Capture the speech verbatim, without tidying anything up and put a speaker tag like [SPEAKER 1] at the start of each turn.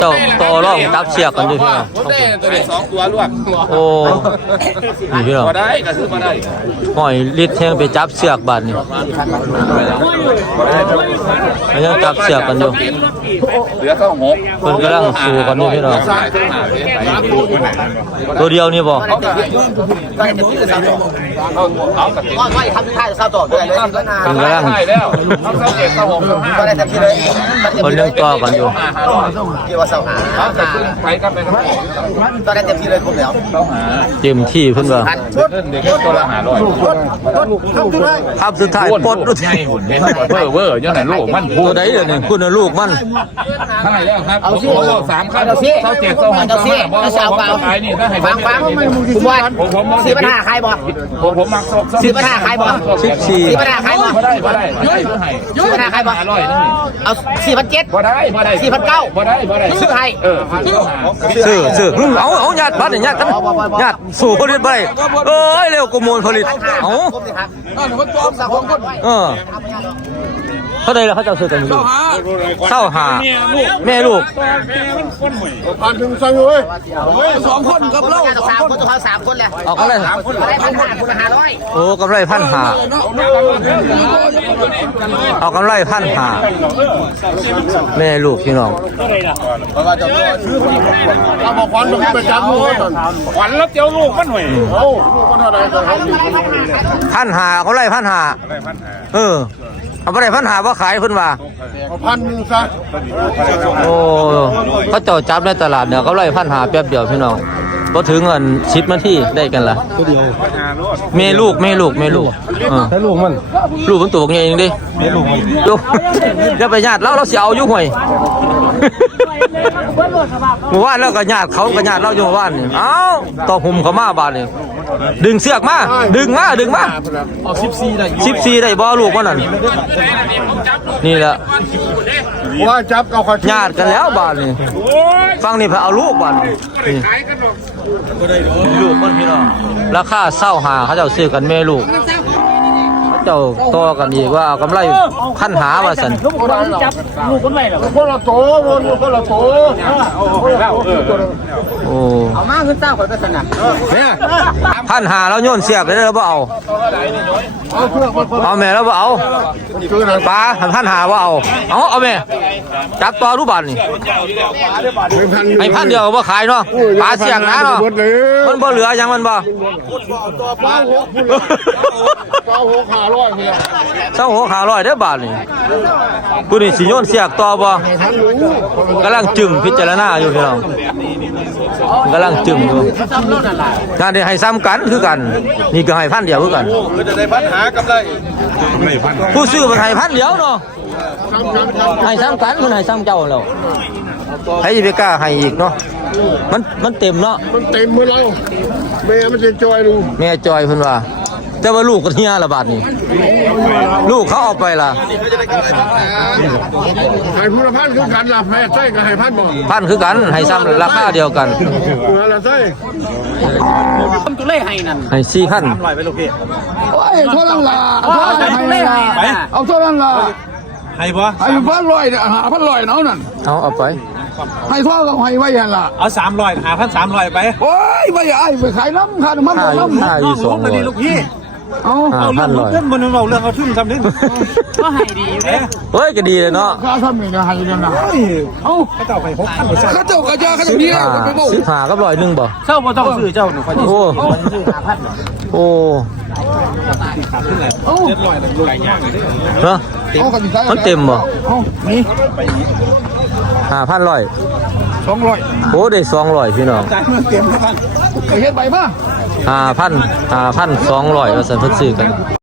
[SPEAKER 1] เจ้าต่อรองจับเชือกกันอยู่พี่น้อง
[SPEAKER 2] ได้ตัวเด็กสองตัวรวด
[SPEAKER 1] โอ้นี่พี่น้อง
[SPEAKER 2] มาได้ก็ซื้อมาได้
[SPEAKER 1] หอยลิดแทงไปจับเชือกบาดนี่มันยังจับเชือกกันอยู่
[SPEAKER 2] เหลือเท่าหก
[SPEAKER 1] เพิ่นกำลังสู้กันอยู่พี่น้องตัวเดียวนี่บ่
[SPEAKER 2] เขาก็ให้เอากับ
[SPEAKER 3] ก็ไม่ทำท่าจะเศร้าต่อด้วยเลย
[SPEAKER 1] เพิ่นกำลัง
[SPEAKER 2] ให้แล้วเขาเท่าเจ็ดเท่าหกเท่าห้า
[SPEAKER 3] ก็ได้ทันทีเลย
[SPEAKER 1] เพิ่นยังต่อกันอยู่
[SPEAKER 3] กี่ว่าเศร้าหา
[SPEAKER 2] เขาจะขึ้นไปกันไปกัน
[SPEAKER 3] ก็ได้เต็มที่เลยคุณแล้ว
[SPEAKER 2] เท่าหา
[SPEAKER 1] เต็มที่เพิ่นว่า
[SPEAKER 2] เล่นเด็กตัวละหาร้อย
[SPEAKER 1] ครับสุดท้ายปลดรู้
[SPEAKER 2] ใช่หุ่นเวอร์เวอร์ยังไงลูกมันพู
[SPEAKER 1] ตั
[SPEAKER 2] ด
[SPEAKER 1] วใดเดี๋ยวนี้คุณน่ะลูกมัน
[SPEAKER 2] ใช่แล้วครับเอาสามขั้นเท่าเจ็ดเท่าหก
[SPEAKER 3] เจ้า
[SPEAKER 2] เท่า
[SPEAKER 3] ซี่
[SPEAKER 2] ห้า
[SPEAKER 3] เจ้าสาวเปล่า
[SPEAKER 2] ขายนี่ถ้าให้
[SPEAKER 3] ฟังฟังคุณว่าสี่ปัญหาใครบอก
[SPEAKER 2] ผมผมมักซบ
[SPEAKER 3] สี่ปัญหาใครบอก
[SPEAKER 1] สิบสี่
[SPEAKER 3] สี่ปัญหาใครบอก
[SPEAKER 2] บ่ได้บ่ได้บ่ได้บ่ให้
[SPEAKER 3] สี่ปัญหาใครบอก
[SPEAKER 2] อร่อยนี่
[SPEAKER 3] เอาสี่พันเจ็ด
[SPEAKER 2] บ่ได้บ่ได้
[SPEAKER 3] สี่พันเก้า
[SPEAKER 2] บ่ได้บ่ได้
[SPEAKER 3] ซื้อให้
[SPEAKER 2] เออซื้อหา
[SPEAKER 1] ซื้อซื้อหึเอาเอาญาติบัดนี่ญาติกันญาติสู่ผลิตไปเอ้ยเร็วกว่ามูลผลิตเอา
[SPEAKER 3] ครบสิครับ
[SPEAKER 1] เออเขาได้แล้วเขาจะซื้อกันอยู่เศร้าหาแม่ลูก
[SPEAKER 2] พันถึงสั่งเลย
[SPEAKER 3] สองคนกับเราสามคนตัวเขาสามคนแหละ
[SPEAKER 1] เอากำไร
[SPEAKER 3] ได้พันห้าคนละห้าร้อย
[SPEAKER 1] โอ้กำไรพันหาเอากำไรพันหาแม่ลูกพี่น้อง
[SPEAKER 2] เราบอกควันมันไปจับลูกควันแล้วเจ้าลูกมันหน่อยโอ้ลูกมันอะไรกัน
[SPEAKER 1] พันหาเขาไล่พันหาเออเอาไปได้พันหาว่าขายเพิ่นว่า
[SPEAKER 2] พันหนึ่งซะ
[SPEAKER 1] โอ้เขาเจ้าจับในตลาดเนี่ยเขาไล่พันหาแป๊บเดียวพี่น้องพอถึงเงินสิบนาทีได้กันละเมลูกเมลูกเมลูกให้ลูกมันลูกมันตัวไงเองดิเมลูกมันดูจะไปญาติเราเราเสียเอาอยู่ห่วยหมู่บ้านแล้วก็ญาติเขาก็ญาติเราอยู่หมู่บ้านนี่เอ้าต่อหุ่มเขามาบ้านนี่ดึงเสือกมาดึงมาดึงมาสิบสี่ได้สิบสี่ได้บ่ลูกมันนั่นนี่แหละ
[SPEAKER 2] ว่าจับเอาขอ
[SPEAKER 1] ญาติกันแล้วบ้านนี่ฟังนี่พาเอาลูกบ้านนี่ลูกมันพี่น้องราคาเศร้าหาเขาเจ้าซื้อกันแม่ลูกเขาเจ้าต่อกันอีกว่าเอากำไรขั้นหาว่าสัน
[SPEAKER 2] คนละโตคนคนละโตแล้วเออ
[SPEAKER 1] โอ้
[SPEAKER 3] เอามาขึ้นเจ้าข่อยก็สนับ
[SPEAKER 2] เนี่ย
[SPEAKER 1] พันหาแล้วโยนเสียบเลยแล้วบ่เอาเอาแม่แล้วบ่เอาปลาพันหาว่าเอาเอาเอาแม่จับต่อรูปบัตรนี่ไอ้พันเดียวก็บ่ขายเนาะปลาเสียงนะเนาะมันบ่เหลือยังมันบ่
[SPEAKER 2] ปลาหกปลาหกขาร้อยเนี่ย
[SPEAKER 1] เศร้าหัวขาลอยเด้อบาทนี่ผู้นี่สิโยนเสียกต่อบ่กำลังจึงพิจารณาอยู่พี่น้องกำลังจึงอยู่งานที่ให้ซ้ำกันคือกันนี่ก็ให้พันเดียวคือกัน
[SPEAKER 2] คือจะได้ปัญหากำไร
[SPEAKER 1] ผู้ซื้อมันให้พันเดียวเนาะให้ซ้ำกันมันให้ซ้ำเจ้าแล้วให้ไปกล้าให้อีกเนาะมันมันเต็มเนาะ
[SPEAKER 2] มันเต็มมือเราแม่มันจะจอยดู
[SPEAKER 1] แม่จอยเพิ่นว่าแต่ว่าลูกก็เฮียละบาทนี่ลูกเขาเอาไปล่ะ
[SPEAKER 2] ไห้ผู้ละพันคือกันหลับแม่ใช่กับไห้พันบ่
[SPEAKER 1] พันคือกันให้ซ้ำราคาเดียวกัน
[SPEAKER 2] ผู้ละใช่
[SPEAKER 3] ทำตัวเลขให้นั่น
[SPEAKER 1] ให้สี่พัน
[SPEAKER 4] โอ้ยเท่านั้นล่ะเอาเท่านั้นล่ะเอาเท่านั้นล่ะให้ปะให้พันลอยเนี่ยหาพันลอยเนาะนั่น
[SPEAKER 1] เอาเอาไป
[SPEAKER 4] ให้เท่ากับให้ไว้ยันล่ะ
[SPEAKER 5] เอาสามร้อยหาพันสามร้อยไป
[SPEAKER 4] โอ้ยไม่ไอ้ไปขายน้ำขายน้ำมัน
[SPEAKER 1] ห้าอยู่
[SPEAKER 4] น้ำ
[SPEAKER 1] ห้าอยู่สอง
[SPEAKER 5] เล
[SPEAKER 1] ร้อย
[SPEAKER 5] ยลูกพี่
[SPEAKER 4] เอา
[SPEAKER 1] ห้า
[SPEAKER 5] เอา
[SPEAKER 1] พั
[SPEAKER 5] เรื่อน ง
[SPEAKER 1] ร้อย
[SPEAKER 5] เรื่องบนเราเรื่องเอาทุ่มทำนึง
[SPEAKER 3] ก็ให้ดีอยู่เลย
[SPEAKER 1] เฮ้ยก็ดีเลยเนาะ
[SPEAKER 4] ข้าทำนี่นะให้กันนะเอา
[SPEAKER 5] เขาเจ้าไปหกพัน
[SPEAKER 4] ข้าเจ้ากระจายข้า
[SPEAKER 1] สิ
[SPEAKER 4] เจ้า
[SPEAKER 1] บ
[SPEAKER 4] เนี้ย
[SPEAKER 1] ห้า
[SPEAKER 4] ไปบอก
[SPEAKER 1] สิบห้ากับร้อยหนึ่งบ่
[SPEAKER 5] เจ้าบ่ต้องซื้อเจ้าหนูคอย
[SPEAKER 1] โอ้โอ้เนาะ
[SPEAKER 4] เอากันใส่
[SPEAKER 1] มันเต็มบ่
[SPEAKER 4] เอานี่
[SPEAKER 1] ห้าพันร้อย
[SPEAKER 4] สองร้อย
[SPEAKER 1] โอ้ได้สองร้อยพี่น้อง
[SPEAKER 5] จ่ายเงินเต็มแล้วกัน
[SPEAKER 4] ไปเฮ็ดไปป่ะ
[SPEAKER 1] ห้าพันห้าพันสองร้อยว่าสันเพิ่นซื้อกัน